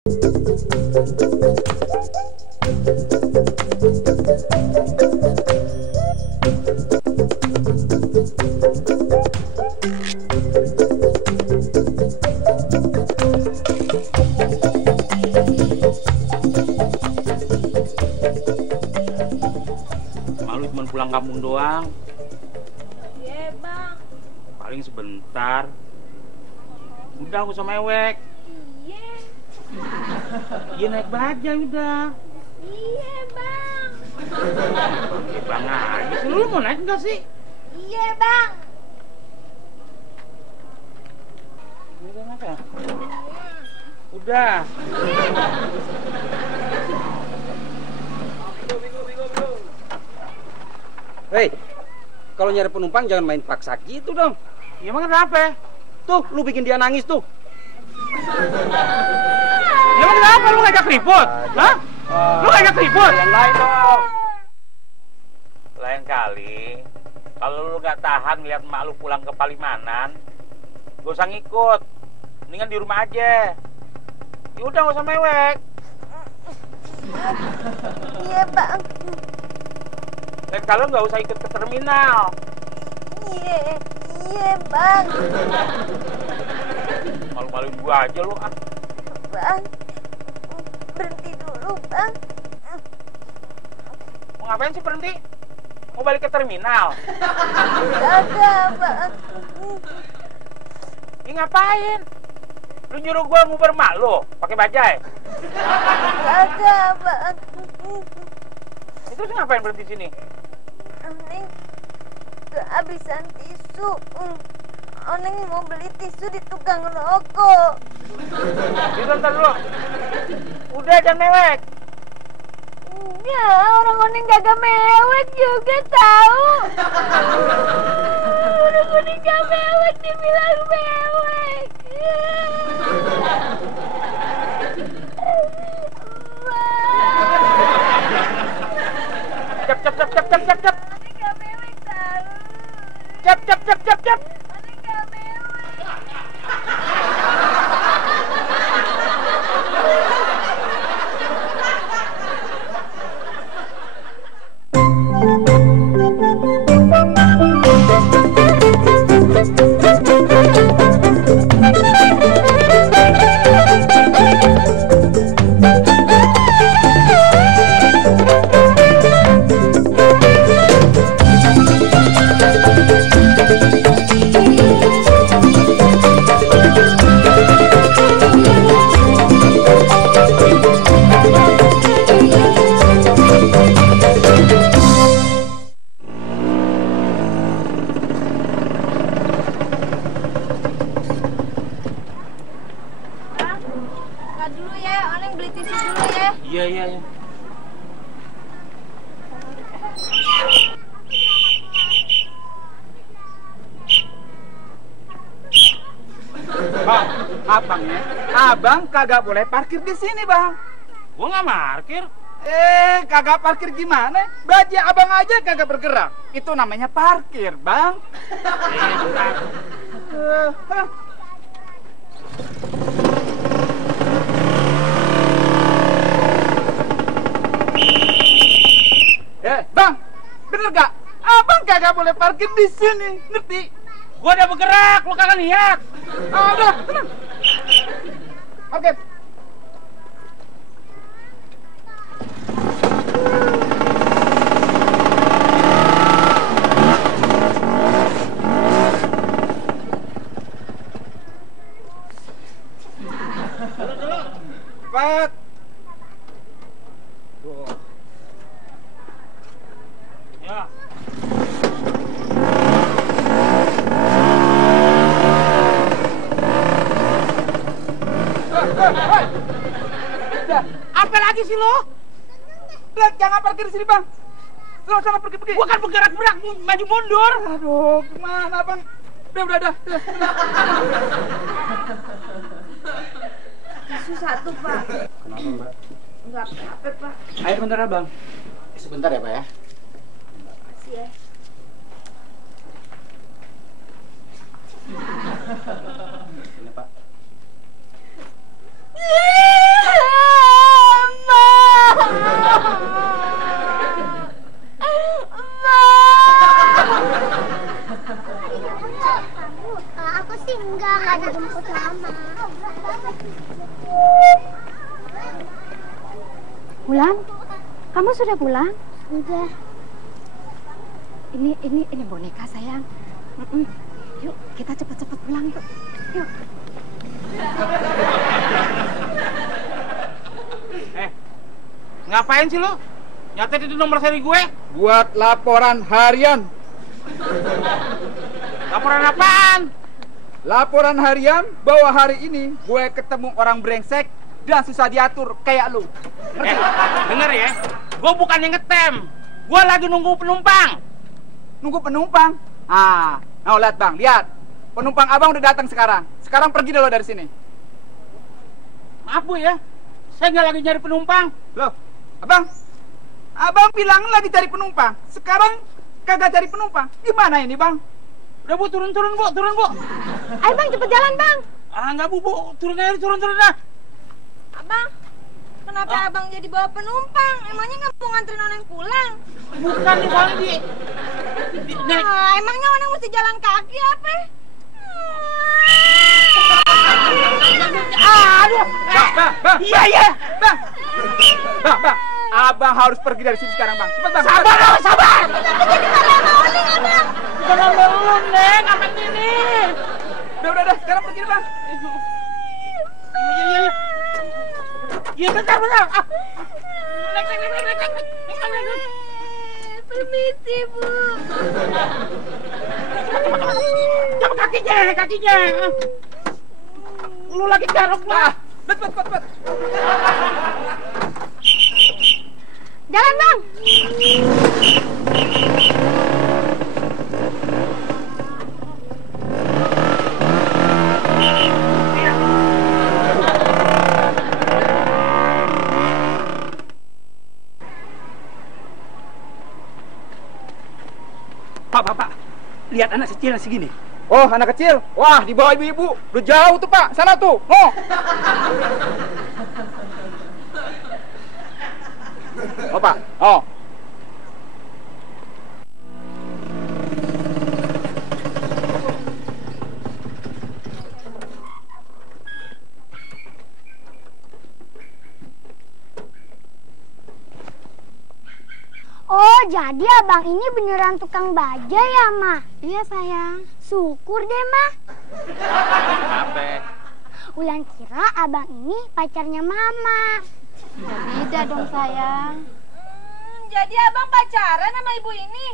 Malu cuma pulang kampung doang. Iya bang. Paling sebentar. Udah aku sama mewek. Iya. Iya naik bajaj udah. Iya bang. Bang aja sih, lu mau naik enggak sih? Iya bang. Udah naik ya? Udah. Hei, kalau nyari penumpang jangan main paksa gitu dong. Ya emang kenapa? Tuh, lu bikin dia nangis tuh. Ya emang kenapa? Lu ngajak ribut? Hah? Lu ngajak ribut? Yang lain dong. Lain kali, kalau lu nggak tahan lihat emak lu pulang ke Palimanan, gak usah ngikut. Mendingan di rumah aja. Ya udah gak usah mewek. Iya bang. Lain kali nggak usah ikut ke terminal. Iya. Iya bang. Malu-maluin gua aja lu ah. Bang. Berhenti dulu bang. Mau ngapain sih berhenti? Mau balik ke terminal? Kagak bang. Ini ngapain? Lu nyuruh gua ngubar emak lu pakai bajai? Kagak bang. Itu sih ngapain berhenti sini? Neng kehabisan tisu. Neng mau beli tisu di tukang rokok. Bentar dulu. Udah jangan mewek. Ya, orang Oning kagak mewek juga tahu. Orang Oning gak mewek dibilang mewek. Cep. Oning gak mewek tahu. Cep. Oning gak mewek. Bang, dulu ya, Oning beli tisu dulu ya. Iya. Bang, abang kagak boleh parkir di sini, Bang. Gua nggak parkir. Kagak parkir gimana? Bajai abang aja kagak bergerak. Itu namanya parkir, Bang. Bentar. Hah. Bang, bener gak? Abang kagak boleh parkir di sini, ngerti? Gua udah bergerak, lu kagak lihat. Udah, tenang. Oke. Cepat. Ya. Apa lagi sih lo? Lihat, jangan parkir di sini, Bang. Lo sana pergi. Gua kan bergerak-gerak, maju mundur. Aduh, gimana, Bang? Udah. Tisu satu, Pak. Kenapa, Mbak? Enggak apa-apa, Pak. Air bentar, Bang. Sebentar ya, Pak ya. Makasih ya. Ini, Pak. Pulang? Kamu sudah pulang? Udah. Ini boneka sayang. Yuk, kita cepat-cepat pulang yuk. Yuk. Ngapain sih lu? Nyatet itu nomor seri gue? Buat laporan harian. Laporan apaan? Laporan harian bahwa hari ini gue ketemu orang brengsek dan susah diatur kayak lu. Denger ya, gue bukannya ngetem. Gue lagi nunggu penumpang. Nunggu penumpang? Lihat bang, lihat. Penumpang abang udah datang sekarang. Sekarang pergi dulu dari sini. Maaf bu ya, saya nggak lagi nyari penumpang. Loh, abang bilang lagi cari penumpang. Sekarang kagak cari penumpang. Gimana ini bang? Udah bu, turun bu. Ayo bang, cepet jalan bang. Enggak bu, turun dah. Abang, kenapa abang jadi bawa penumpang? Emangnya nggak mau nganterin Oneng pulang? Bukan nih, soalnya naik. Emangnya Oneng mesti jalan kaki apa? Aduh. Bang. Iya. Bang. Abang harus pergi dari sini sekarang bang. Cepat bang. Sabar. Kenapa jadi marah sama Oneng, abang? Jangan dulu, Neng. Apa ini? Udah. Sekarang pergi bang. Iya, bentar. Naik. Permisi, Bu. Coba kakinya. Lu lagi garuk lah. Bet. Jalan bang. Pak, lihat anak kecil segini. Oh, anak kecil. Wah, di bawah ibu-ibu. Udah jauh tuh, Pak. Sana tuh. Oh. Oh, Pak. Oh. Oh, jadi abang ini beneran tukang baja ya, Ma? Iya sayang. Syukur deh, Ma. Apa? Ulan kira abang ini pacarnya Mama. Beda dong sayang. Jadi abang pacaran sama ibu ini?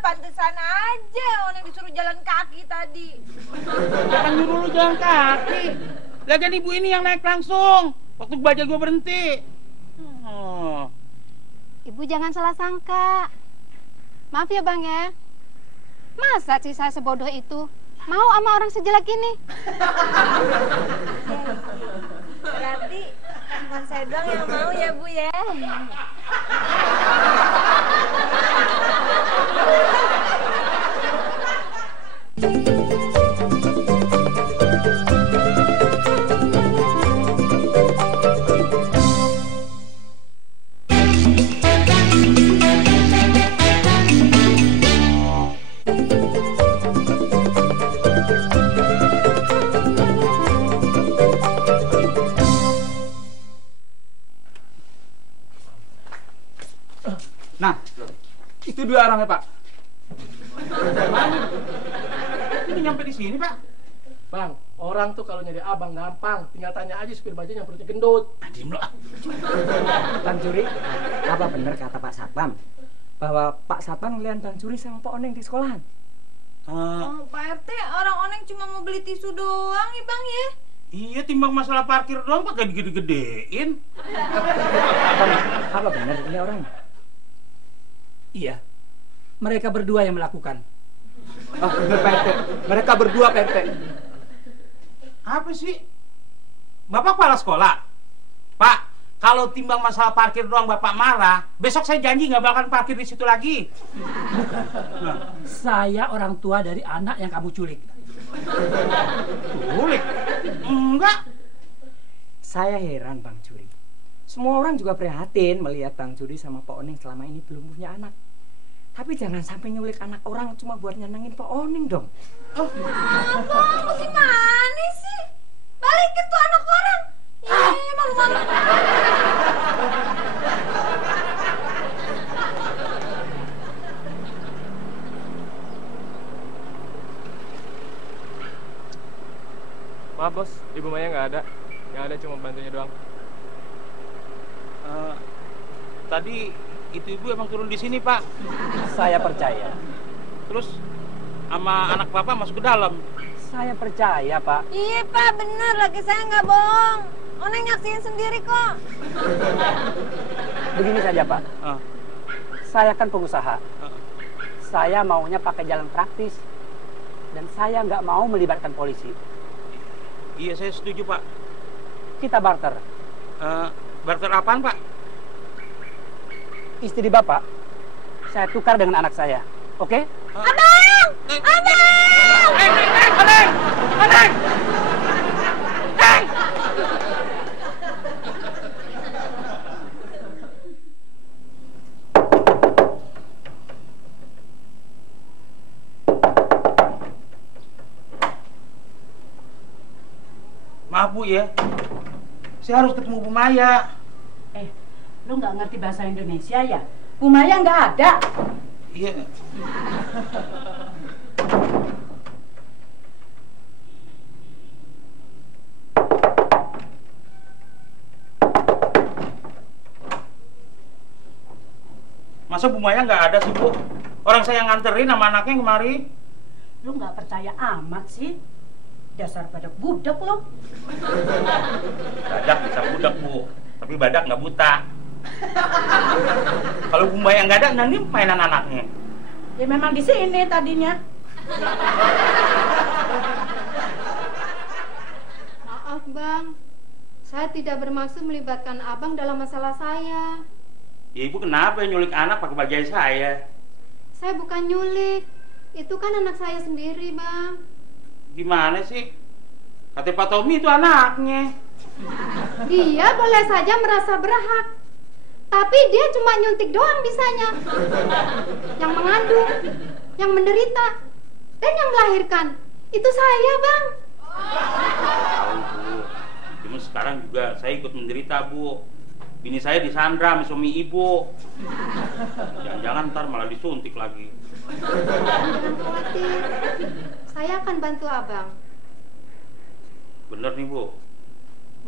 Pantesan aja Oneng disuruh jalan kaki tadi. Jangan nyuruh lu jalan kaki. Lagian ibu ini yang naik langsung waktu baja gue berhenti. Ibu jangan salah sangka. Maaf ya bang ya. Masa sih saya sebodoh itu mau sama orang sejelek ini? Berarti cuma saya doang yang mau ya, Bu ya. Nah, itu dua orangnya, Pak. Ini nyampe di sini, Pak. Bang, orang tuh kalau nyari abang gampang. Tinggal tanya aja supir bajaj yang perutnya gendut. Diem lo. Bang Curi, apa benar kata Pak Satpam bahwa Pak Satpam ngeliat Bang Curi sama Pak Oneng di sekolahan? Oh, Pak RT, orang Oneng cuma mau beli tisu doang ya, Bang ya? Iya, timbang masalah parkir doang pakai digede-gedein. Apa benar ini orang? Iya, mereka berdua yang melakukan. Bener Pak RT. Mereka berdua, Pak RT. Apa sih? Bapak kepala sekolah? Pak, kalau timbang masalah parkir doang Bapak marah, besok saya janji nggak bakalan parkir di situ lagi. Saya orang tua dari anak yang kamu culik. Culik? Enggak. Saya heran Bang Curi. Semua orang juga prihatin melihat Bang Curi sama Pak Oneng selama ini belum punya anak. Tapi jangan sampai nyulik anak orang cuma buat nyenengin Pak Oneng dong. Abang, lu gimana sih? Balikin tuh anak orang. Ih, malu-malu. Ibu Maya nggak ada. Yang ada cuma bantunya doang. Tadi itu ibu emang turun di sini, Pak. Saya percaya. Terus sama anak Bapak masuk ke dalam. Saya percaya, Pak. Iya Pak, bener laki saya nggak bohong. Oneng nyaksiin sendiri kok. Begini saja, Pak. Saya kan pengusaha. Saya maunya pakai jalan praktis. Dan saya nggak mau melibatkan polisi. Iya, saya setuju, Pak. Kita barter. Barter apaan, Pak? Istri Bapak, saya tukar dengan anak saya. Oke? Abang! Abang! Aneng! Maaf Bu ya, saya harus ketemu Bu Maya. Lu nggak ngerti bahasa Indonesia ya? Bu Maya nggak ada. Iya. Masa Bu Maya nggak ada sih Bu? Orang saya nganterin sama anaknya kemari. Lu nggak percaya amat sih? Dasar badak budak lo. Badak bisa budak Bu, tapi badak nggak buta. Kalau Bu Maya nggak ada, nanti mainan anaknya. Ya memang di sini tadinya. Maaf Bang, saya tidak bermaksud melibatkan Abang dalam masalah saya. Ya Ibu kenapa nyulik anak pakai bajai saya? Saya bukan nyulik, itu kan anak saya sendiri Bang. Gimana sih? Kata Pak Tommy itu anaknya. Dia boleh saja merasa berhak, tapi dia cuma nyuntik doang bisanya. Yang mengandung, yang menderita, dan yang melahirkan, itu saya Bang. Tahu Bu, cuma sekarang juga saya ikut menderita Bu. Bini saya disandra sama suami ibu. Jangan-jangan ntar malah disuntik lagi. Jangan khawatir, saya akan bantu Abang. Bener nih Bu.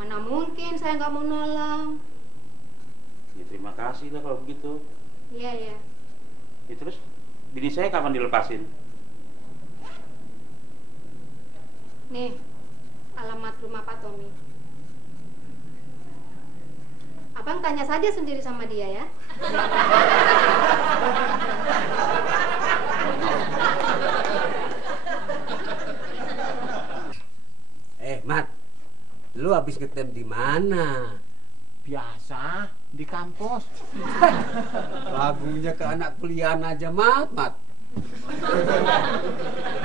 Mana mungkin saya nggak mau nolong. Ya terima kasih lah kalau begitu. Iya ya. Ya terus bini saya kapan dilepasin? Nih, alamat rumah Pak Tommy. Abang tanya saja sendiri sama dia ya. Mat, lu habis ngetem di mana? Biasa, di kampus. Lagunya ke anak kuliahan aja, Mat.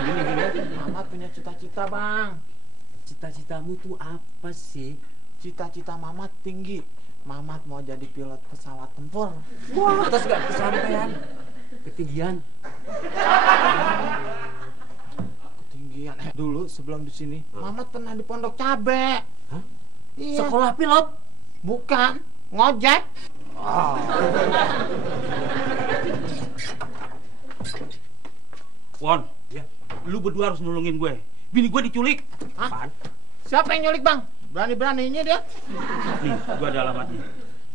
Gini, Mamat punya cita-cita, Bang. Cita-citamu tuh apa sih? Cita-cita Mamat tinggi. Mamat mau jadi pilot pesawat tempur. Wah, terus gak kesampaian. Ketinggian. Ketinggian. Dulu sebelum di sini, Mamat pernah di Pondok Cabe. Hah? Iya. Sekolah pilot? Bukan, ngojek. Won, ya. Lu berdua harus nolongin gue. Bini gue diculik. Hah? Siapa yang nyulik, Bang? Berani-beraninya dia. Nih, gue ada alamatnya.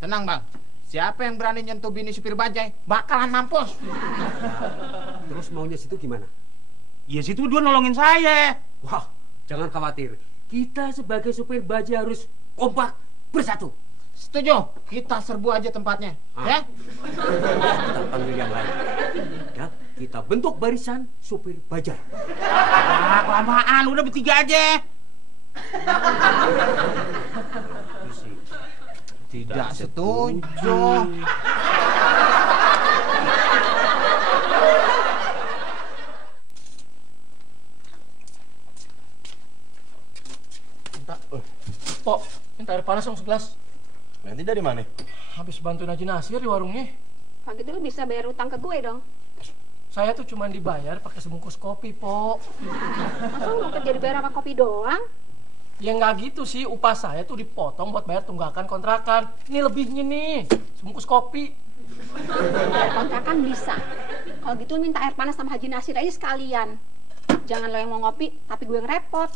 Tenang, Bang. Siapa yang berani nyentuh bini supir bajai, bakalan mampus. Terus maunya situ gimana? Ya situ dia nolongin saya. Wah, jangan khawatir. Kita sebagai supir bajai harus kompak bersatu. Setuju, kita serbu aja tempatnya. Ya? Kita panggil yang lain. Ya, kita bentuk barisan supir bajai. Ah, kelamaan, udah bertiga aja. Tidak setuju. Pok, minta air panas dong segelas. Nanti dari mana? Habis bantuin Haji Nasir di warungnya. Kalau gitu lu bisa bayar utang ke gue dong. Saya tuh cuma dibayar pakai sebungkus kopi, Pok. Masa lu mau kerja dibayar sama kopi doang? Ya nggak gitu sih, upah saya tuh dipotong buat bayar tunggakan kontrakan. Ini lebihnya nih, sebungkus kopi. Bayar kontrakan bisa. Kalau gitu minta air panas sama Haji Nasir aja sekalian. Jangan lo yang mau ngopi, tapi gue yang repot.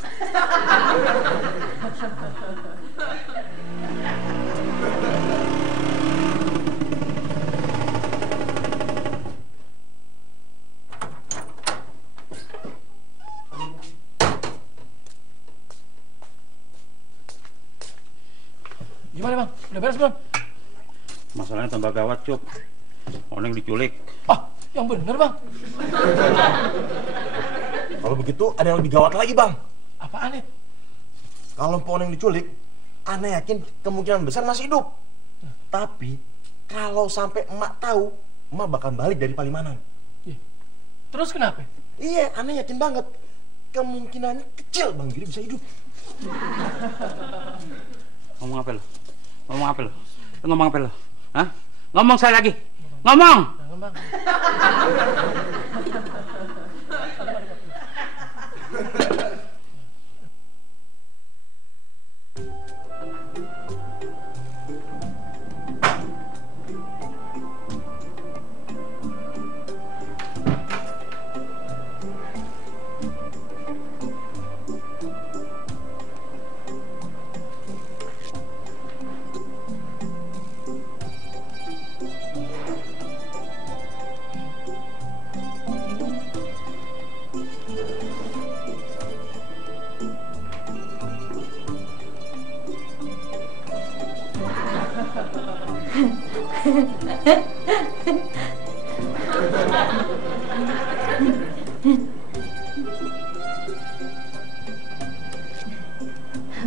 Gimana bang? Udah beres belum? Masalahnya tambah gawat, Cup. Oneng diculik. Ah, yang bener bang. Kalau begitu ada yang lebih gawat lagi, Bang. Apaan nih? Kalau Mpok Oneng diculik, Ana yakin kemungkinan besar masih hidup. Tapi kalau sampai emak tahu, emak bakal balik dari Palimanan. Terus kenapa? Iya, Ana yakin banget. Kemungkinannya kecil Bang Juri bisa hidup. Ngomong apa lo? Ngomong apa lo? Lo ngomong apa lo? Hah? Ngomong saya lagi. Ngomong. Jangan bang.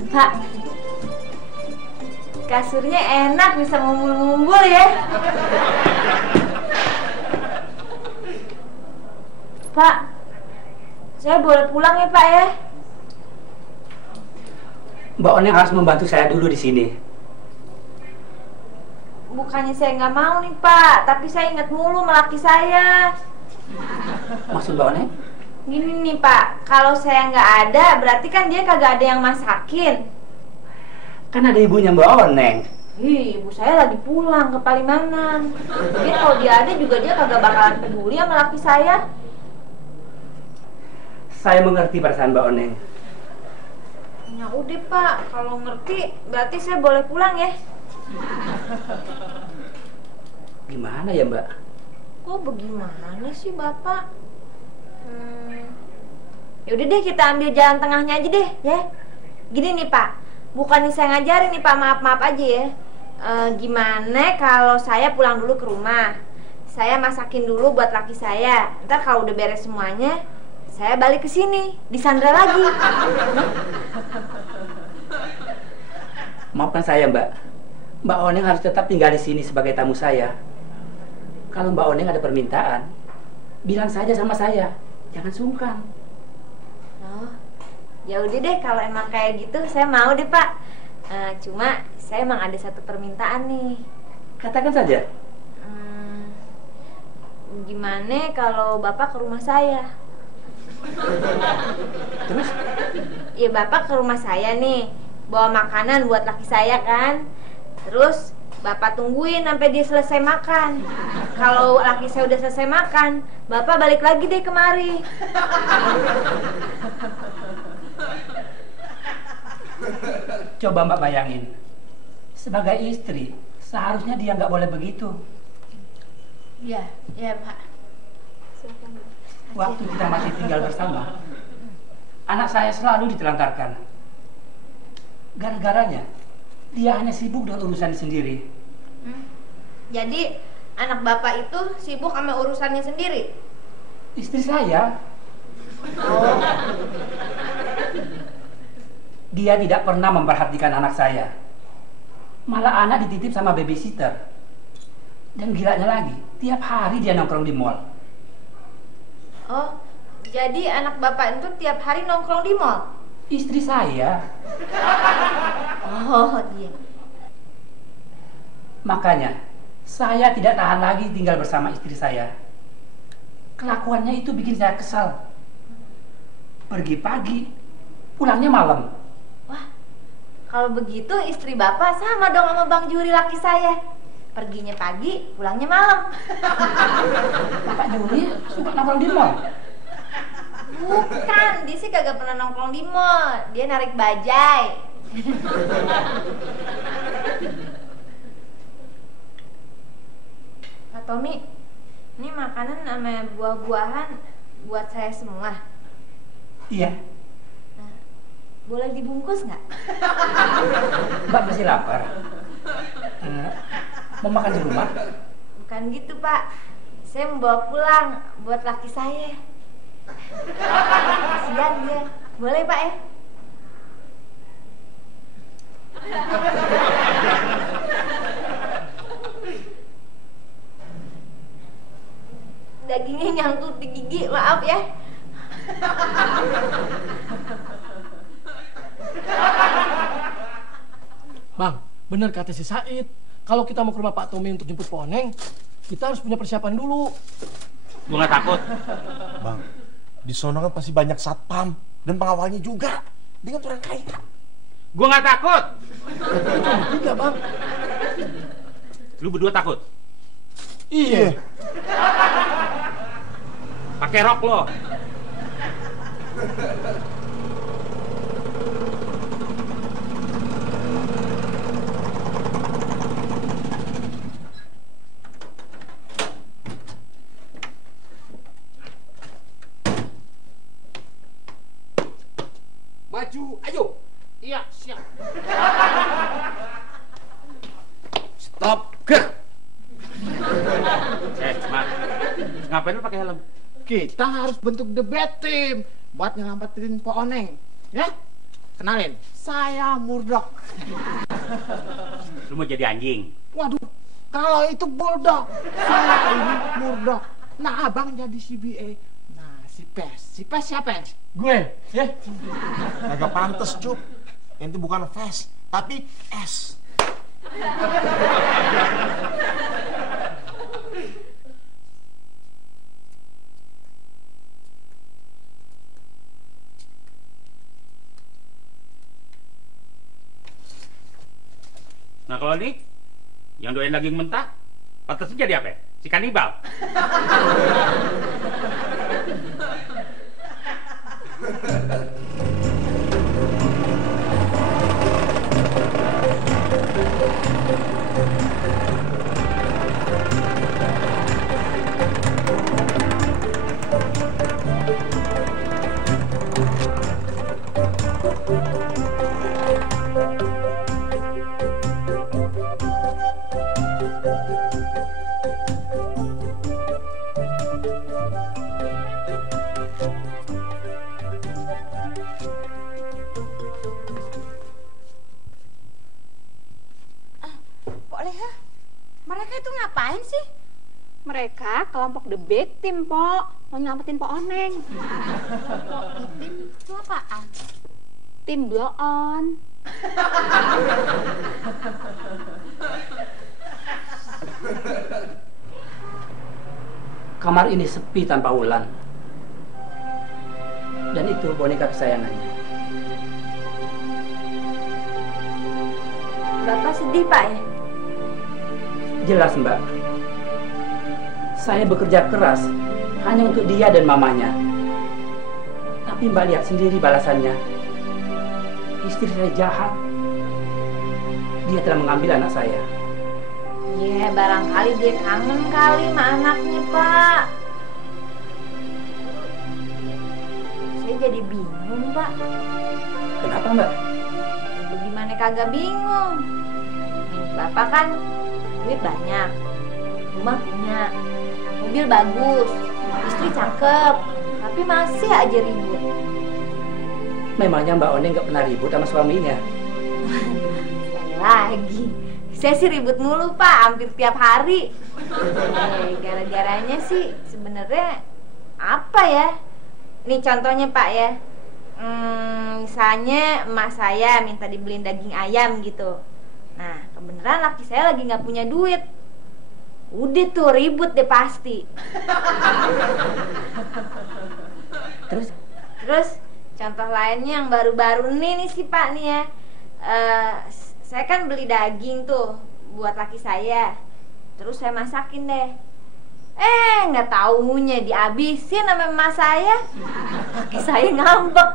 Pak, kasurnya enak, bisa ngumpul-ngumpul ya. Pak, saya boleh pulang ya Pak ya? Mbak Oneng harus membantu saya dulu di sini. Bukannya saya nggak mau nih Pak, tapi saya ingat mulu sama laki saya. Maksud Mbak Oneng? Gini nih Pak, kalau saya nggak ada, berarti kan dia kagak ada yang masakin. Kan ada ibunya Mbak Oneng. Ibu saya lagi pulang ke Palimanan. Jadi kalau dia ada juga dia kagak bakalan peduli sama laki saya. Saya mengerti perasaan Mbak Oneng. Ya udah Pak, kalau ngerti berarti saya boleh pulang ya. Gimana ya Mbak? Kok bagaimana sih Bapak? Ya udah deh, kita ambil jalan tengahnya aja deh ya. Gini nih Pak, bukannya saya ngajarin nih Pak, maaf aja ya. Gimana kalau saya pulang dulu ke rumah, saya masakin dulu buat laki saya. Ntar kalau udah beres semuanya, saya balik ke sini, disandra lagi. Maafkan saya Mbak. Mbak Oneng harus tetap tinggal di sini sebagai tamu saya. Kalau Mbak Oneng ada permintaan, bilang saja sama saya. Jangan sungkan. Oh, ya udah deh, kalau emang kayak gitu saya mau deh Pak. Cuma saya emang ada satu permintaan nih. Katakan saja. Gimana kalau Bapak ke rumah saya? Terus? Ya Bapak ke rumah saya nih, bawa makanan buat laki saya kan. Terus Bapak tungguin sampai dia selesai makan. Kalau laki saya udah selesai makan, Bapak balik lagi deh kemari. Coba Mbak bayangin, sebagai istri, seharusnya dia nggak boleh begitu. Iya Pak. Waktu kita masih tinggal bersama, anak saya selalu ditelantarkan. Gara-garanya, dia hanya sibuk dengan urusan sendiri. Jadi anak Bapak itu sibuk sama urusannya sendiri? Istri saya. Oh. Dia tidak pernah memperhatikan anak saya. Malah anak dititip sama babysitter. Dan gilanya lagi, tiap hari dia nongkrong di mall. Oh, jadi anak Bapak itu tiap hari nongkrong di mall? Istri saya. Oh, iya. Makanya, saya tidak tahan lagi tinggal bersama istri saya. Kelakuannya itu bikin saya kesal. Pergi pagi, pulangnya malam. Wah, kalau begitu istri Bapak sama dong sama Bang Juri laki saya. Perginya pagi, pulangnya malam. Bapak Juri suka nongkrong di mall. Bukan, dia sih kagak pernah nongkrong di mall. Dia narik bajai. Pak Tommy, ini makanan sama buah-buahan buat saya semua. Iya. Nah, boleh dibungkus nggak? Mbak masih lapar. Mau makan di rumah? Bukan gitu, Pak. Saya mau bawa pulang buat laki saya. Kasihan dia. Boleh, Pak ya? Dagingnya nyangkut di gigi, maaf ya. Bang, bener kata si Said. Kalau kita mau ke rumah Pak Tommy untuk jemput Poneng, kita harus punya persiapan dulu. Gue nggak takut. Bang, di sono kan pasti banyak satpam dan pengawalnya juga. Dia kan orang kaya. Gue nggak takut. Juga, Bang. Lu berdua takut? Iya. Pakai rok lo. Maju, ayo. Iya, siap. Stop, gerak. Mas, ngapain lu pakai helm? Kita harus bentuk the bad team buat nyelamatin Po Oneng. Ya? Kenalin, saya Murdoch. Lu mau jadi anjing? Waduh, kalau itu bulldog, saya ini Murdoch. Nah, abang jadi CBA. Nah, si Pes siapa ya? Gue, ya. Agak pantes, Cup. Itu bukan Fast, tapi S. Nah kalau ini yang doain daging mentah, pantasnya jadi apa? Si kanibal. Pok Leha, mereka itu ngapain sih? Mereka kelompok The Bad Team, Pok. Mau nyelamatin Po Oneng. Tim itu apaan? Tim blow on. Kamar ini sepi tanpa Wulan. Dan itu boneka kesayangannya. Bapak sedih, Pak ya? Jelas, Mbak. Saya bekerja keras hanya untuk dia dan mamanya. Tapi Mbak lihat sendiri balasannya. Istri saya jahat. Dia telah mengambil anak saya. Iya, barangkali dia kangen kali sama anaknya, Pak. Saya jadi bingung, Pak. Kenapa, Mbak? Bagaimana kagak bingung? Nih, Bapak kan duit banyak, rumah punya, mobil bagus, istri cakep, tapi masih aja ribut. Memangnya Mbak Oneng nggak pernah ribut sama suaminya? Sekali lagi, saya sih ribut mulu, Pak, hampir tiap hari. Gara-garanya sih sebenarnya apa ya? Nih contohnya, Pak ya. Misalnya emak saya minta dibeliin daging ayam gitu. Nah, kebenaran laki saya lagi nggak punya duit. Udah tuh ribut deh pasti. Terus contoh lainnya yang baru-baru nih sih, Pak nih ya. Saya kan beli daging tuh buat laki saya. Terus saya masakin deh. Nggak taunya dihabisin sama emak saya. Kaki saya ngambek.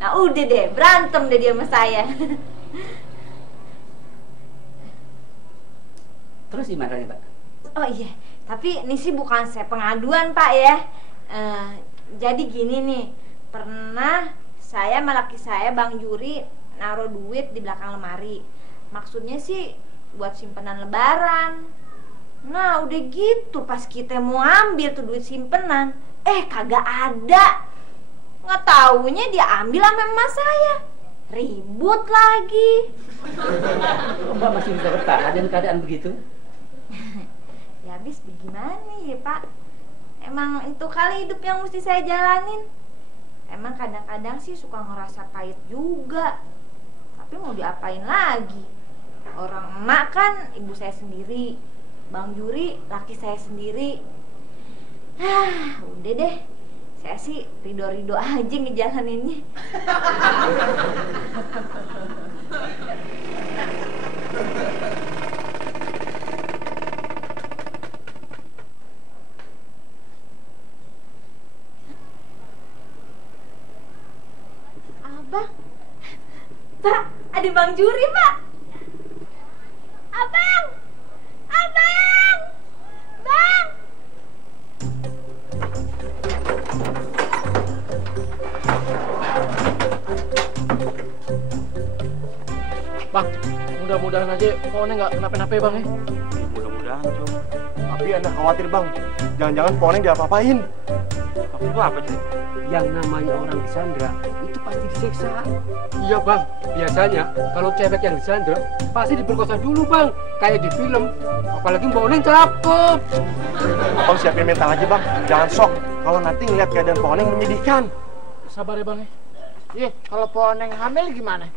Nah udah deh, berantem deh dia sama saya. Terus gimana nih, Pak? Oh iya, tapi ini sih bukan saya pengaduan, Pak ya. Jadi gini nih, pernah saya sama laki saya, Bang Juri, naruh duit di belakang lemari. Maksudnya sih buat simpenan lebaran. Nah udah gitu pas kita mau ambil tuh duit simpenan, kagak ada. Nggak taunya dia ambil sama emak saya. Ribut lagi. Mbak masih bisa bertahan dengan keadaan begitu? Ya habis bagaimana ya Pak? Emang itu kali hidup yang mesti saya jalanin. Emang kadang-kadang sih suka ngerasa pahit juga. Tapi mau diapain lagi? Orang emak kan ibu saya sendiri, Bang Juri laki saya sendiri. Udah deh, saya sih ridho-ridho aja ngejalaninnya. Abang, Pak, ada Bang Juri, Pak. Abang, Abang, Bang. Bang, mudah-mudahan aja pohonnya nggak kenapa-napa Bang ya. Mudah-mudahan, Cung. Tapi Anda khawatir, Bang. Jangan-jangan pohonnya diapa-apain. Maksud lu apa, Cek? Yang namanya orang disandra itu pasti disiksa. Iya bang, biasanya kalau cewek yang disandra pasti diperkosa dulu bang, kayak di film. Apalagi Mbak Oneng cakep. Abang siapin mental aja bang, jangan sok. Kalau nanti ngeliat keadaan Pak Oneng menyedihkan. Sabar ya Bang ya. Iya, kalau Pak Oneng hamil gimana?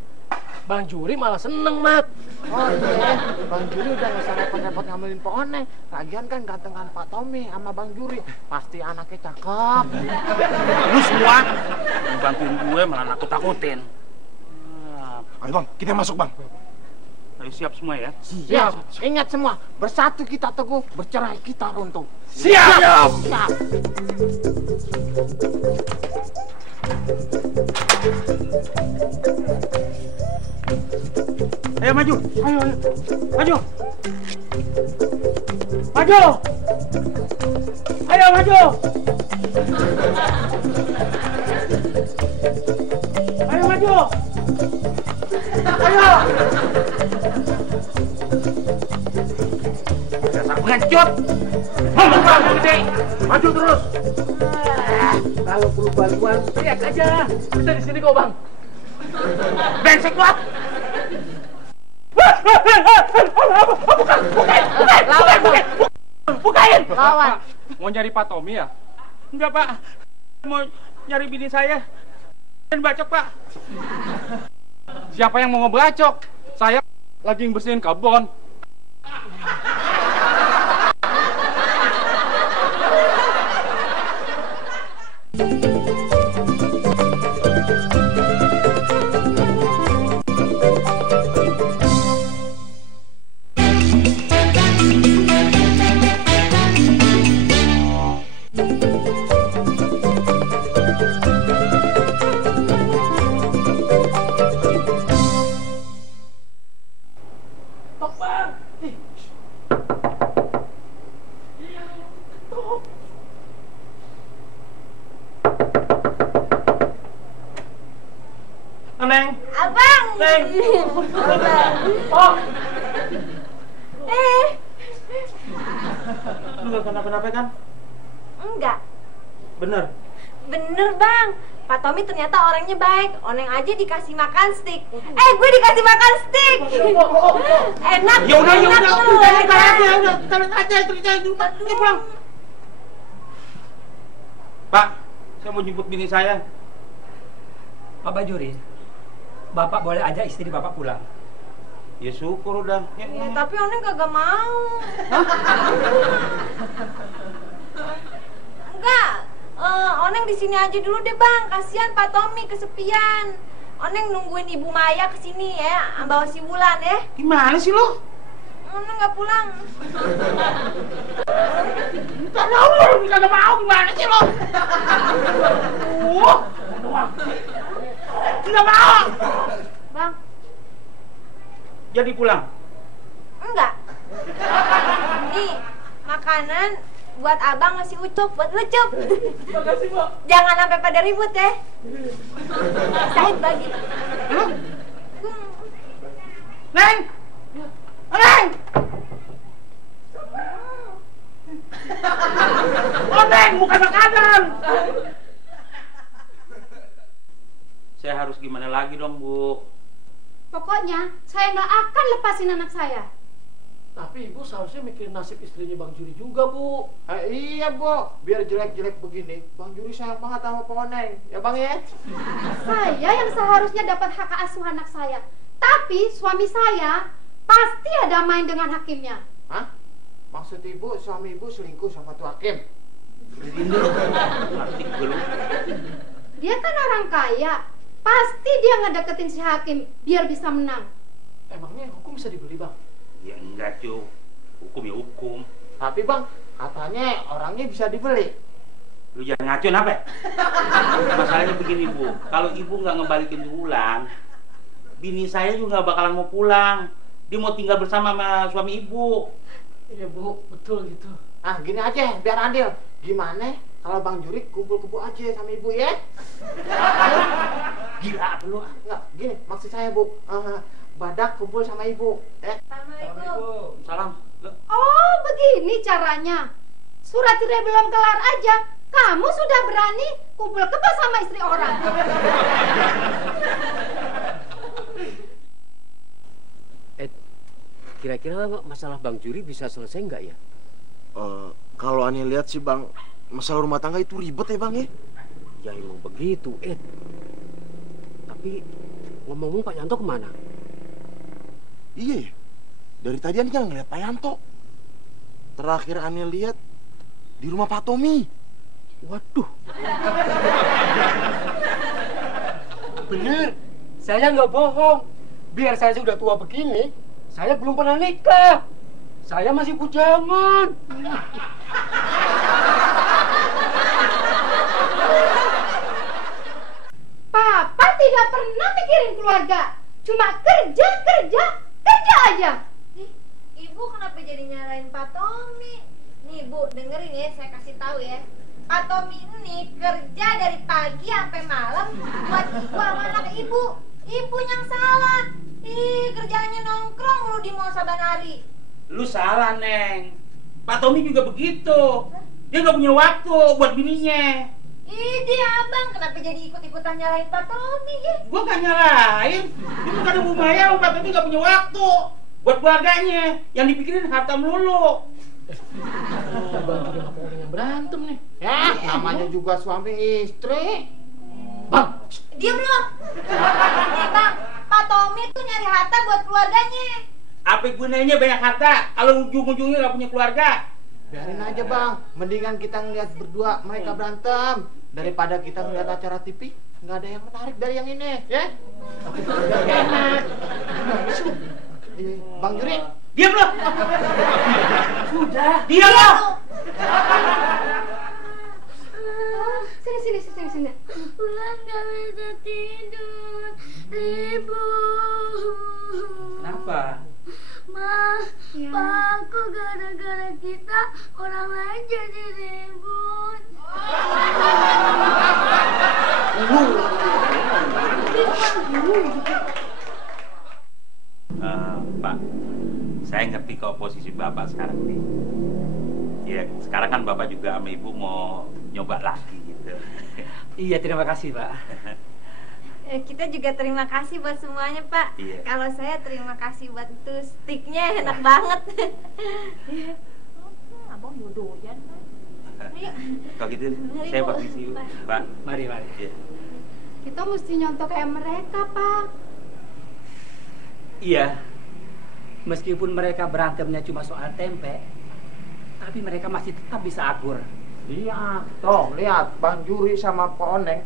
Bang Juri malah seneng, Mat. Oh iya, Bang Juri udah nggak usah repot-repot ngambilin Pak Oneng. Lagian kan gantengan Pak Tommy sama Bang Juri. Pasti anaknya cakep. Lu semua bantuin gue malah nakut-takutin. Ayo bang, kita masuk bang. Ayo siap semua ya. Siap. Ingat semua, bersatu kita teguh, bercerai kita runtuh. Siap. Siap. Ayo maju. Ayo. Maju. Maju. Ayo maju. Ayo maju. Ayo. Dasar pengecut. Ngomong gede. Maju terus. Kalau perlu bantuan, teriak aja. Kita di sini kok bang. Brengsek banget. Bukain. Lawan. Mau nyari Pak Tommy ya? Enggak, Pak. Mau nyari bini saya. Dan bacok, Pak. Siapa yang mau ngebacok? Saya lagi bersihin kebun. Neng. Abang. Neng. Oh. Lu gak kenapa-napa kan? Enggak. Bener. Bener bang, Pak Tommy ternyata orangnya baik. Oneng aja dikasih makan steak. Gue dikasih makan steak. Enak. Ya udah, enak udah. tuh, Udah, enak. taruh aja cerita di rumah. Ini pulang. Pak, saya mau jemput bini saya. Pak Bajuri, Bapak boleh ajak istri Bapak pulang. Ya syukur udah. Ya, tapi Oneng kagak mau. Enggak. Oneng di sini aja dulu deh bang. Kasihan Pak Tommy kesepian. Oneng nungguin Ibu Maya kesini ya, bawa si Wulan ya. Gimana sih lo? Oneng nggak pulang. Entar lu kagak mau gimana sih lo? Tidak mau. Bang. Jadi pulang. Enggak. Nih, makanan buat abang ngasih ucup, buat lecup. Makasih, Pak. Jangan sampai pada ribut ya. Sahid bagi. Neng! Neng! Oh, Neng, bukan makanan. Saya harus gimana lagi dong, Bu? Pokoknya saya nggak akan lepasin anak saya. Tapi ibu seharusnya mikirin nasib istrinya Bang Juri juga, Bu. Iya, Bu. Biar jelek-jelek begini, Bang Juri sayang banget sama Pak Oneng. Ya, Bang ya? Saya yang seharusnya dapat hak asuh anak saya. Tapi suami saya pasti ada main dengan hakimnya. Hah? Maksud ibu, suami ibu selingkuh sama tuh hakim? Ngerti gue lu. Dia kan orang kaya. Pasti dia ngedeketin si hakim biar bisa menang. Emangnya hukum bisa dibeli, Bang? Ya enggak, Cu. Hukum ya hukum. Tapi Bang, katanya orangnya bisa dibeli. Lu jangan ngaco apa? Masalahnya begini, Bu. Kalau ibu nggak ngebalikin Wulan, bini saya juga nggak bakalan mau pulang. Dia mau tinggal bersama sama suami ibu. Iya, Bu. Betul gitu. Ah, gini aja, biar adil. Gimana kalau Bang Juri kumpul kebo aja sama ibu ya? Gila apa lu? Enggak, gini maksud saya, Bu. Badak kumpul sama ibu. Assalamualaikum. Salam. Oh, begini caranya. Surat cerai belum kelar aja, kamu sudah berani kumpul kebo sama istri orang. Kira-kira masalah Bang Juri bisa selesai nggak ya? Kalau aneh lihat sih Bang, masalah rumah tangga itu ribet ya Bang ya? Ya emang begitu, Tapi ngomong-ngomong Pak Yanto kemana? Iya, dari tadi aneh nggak ngeliat Pak Yanto. Terakhir aneh lihat di rumah Pak Tommy. Waduh. Bener, saya nggak bohong. Biar saya sudah tua begini, saya belum pernah nikah. Saya masih bujangan. Papa tidak pernah mikirin keluarga, cuma kerja aja. Ibu kenapa jadi nyalain Pak Tommy? Nih Bu, dengerin ya, saya kasih tahu ya. Pak Tommy ini kerja dari pagi sampai malam buat ibu sama anak ibu. Ibu yang salah. Kerjaannya nongkrong mulu di mall saban hari. Lu salah, Neng. Pak Tommy juga begitu. Dia nggak punya waktu buat bininya. Dia abang kenapa jadi ikut-ikutan nyalain Pak Tommy ya? Gua nggak nyalain. Dia bukan ibu Maya, Pak Tommy nggak punya waktu buat keluarganya. Yang dipikirin harta melulu. Bang juga nggak mau dengan berantem nih. Ya, namanya juga suami istri. Bang, Diam lu. Nih Bang, Pak Tommy tuh nyari harta buat keluarganya. Apa gunanya banyak harta kalau ujung-ujungnya nggak punya keluarga? Biarin aja Bang, mendingan kita ngeliat berdua mereka berantem daripada kita ngeliat acara TV. Nggak ada yang menarik dari yang ini, ya? Enak. Bang Juri, diam lo. sudah. Diam lo. Sini. Wulan gak bisa tidur, Ibu. Kenapa? Ma, Ya. Pak, aku gara-gara kita orang lain jadi ribut. Pak, saya ngerti kok posisi Bapak sekarang nih. Ya, sekarang kan Bapak juga sama Ibu mau nyoba lagi gitu. Iya, terima kasih, Pak. Kita juga terima kasih buat semuanya Pak. Iya. Kalau saya terima kasih buat itu stiknya enak banget. Abang doyan. Kalau gitu, saya permisi, Pak. Mari. Iya. Kita mesti nyontok kayak mereka, Pak. Iya. Meskipun mereka berantemnya cuma soal tempe, tapi mereka masih tetap bisa akur. lihat, lihat Bang Juri sama Pak Oneng.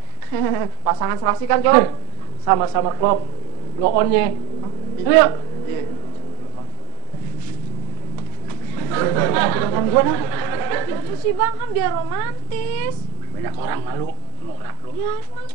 Pasangan serasi kan, John? Sama-sama klop. Lo onnya. Iya. Ayo. Gangguan apa? Itu sih bang, kan biar romantis. Banyak orang malu, norak lu. Ya emang.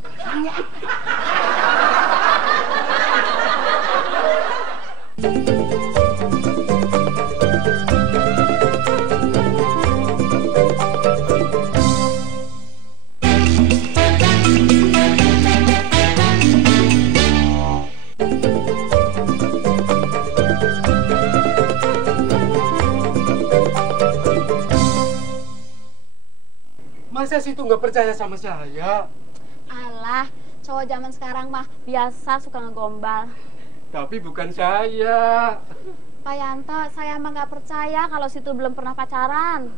Masa situ nggak percaya sama saya? Alah, cowok zaman sekarang mah biasa suka ngegombal. Tapi bukan saya. Pak Yanto, saya mah nggak percaya kalau situ belum pernah pacaran.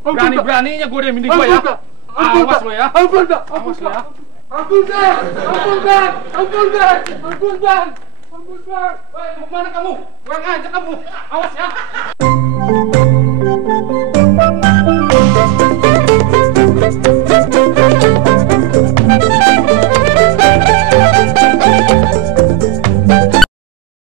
Berani-beraninya gue diemin gue ya. Awas lo ya. Ampun, Bang. Awas lo ya. Ampun, Bang. Ampun, Bang. Ampun, Bang. Ampun, Bang. Ampun, Bang. Woi, mau kemana kamu? Gue ngajak kamu. Awas ya.